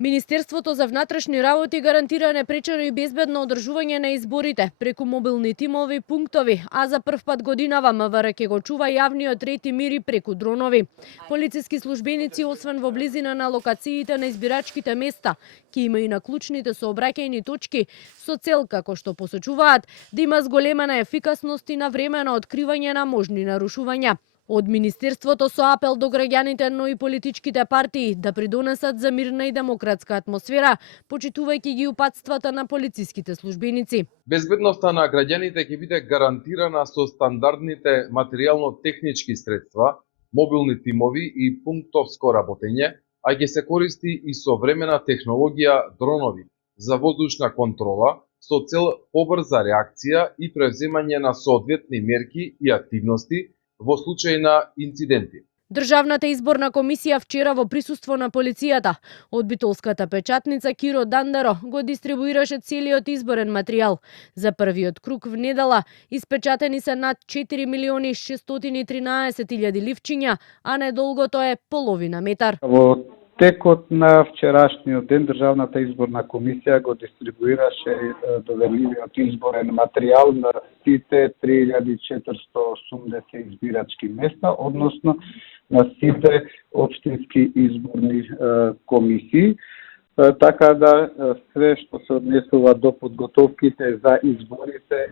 Министерството за внатрешни работи гарантира непречено и безбедно одржување на изборите преку мобилни тимови пунктови, а за прв пат годинава МВР ќе го чува јавниот ред и мир преку дронови. Полициски службеници, освен во близина на локациите на избирачките места, ќе има и на клучните сообраќајни точки со цел, како што посочуваат, да има зголемена ефикасност и навремено откривање на можни нарушувања. Од Министерството со апел до граѓаните, но и политичките партии да придонесат за мирна и демократска атмосфера, почитувајќи ги упатствата на полициските службеници. Безбедноста на граѓаните ќе биде гарантирана со стандардните материјално-технички средства, мобилни тимови и пунктовско работење, а ќе се користи и современа технологија дронови за воздушна контрола со цел побрза реакција и превземање на соодветни мерки и активности во случај на инциденти. Државната изборна комисија вчера во присуство на полицијата од битолската печатница Киро Дандаро го дистрибуираше целиот изборен материјал. За првиот круг внедела испечатени се над 4.613.000 ливчиња, а недолгото е половина метар. Во текот на вчерашниот ден Државната изборна комисија го дистрибуираше доверливиот изборен материјал на сите 3480 избирачки места, односно на сите општински изборни комисии, така да све што се однесува до подготовките за изборите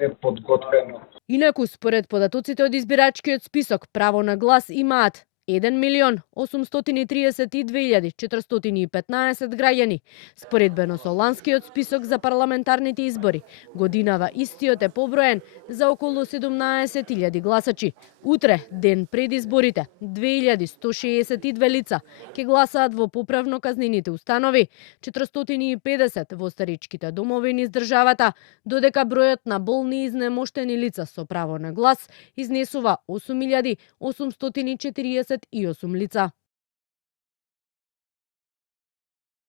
е подготвено. Инаку, според податоците од избирачкиот список, право на глас имаат 1.832.415 граѓани. Споредбено со ланскиот список за парламентарните избори, годинава истиот е поброен за околу 17.000 гласачи. Утре, ден пред изборите, 2.162 лица ќе гласаат во поправно-казнените установи, 450 во старичките домови низ државата, додека бројот на болни и изнемоштени лица со право на глас изнесува 8.848 лица.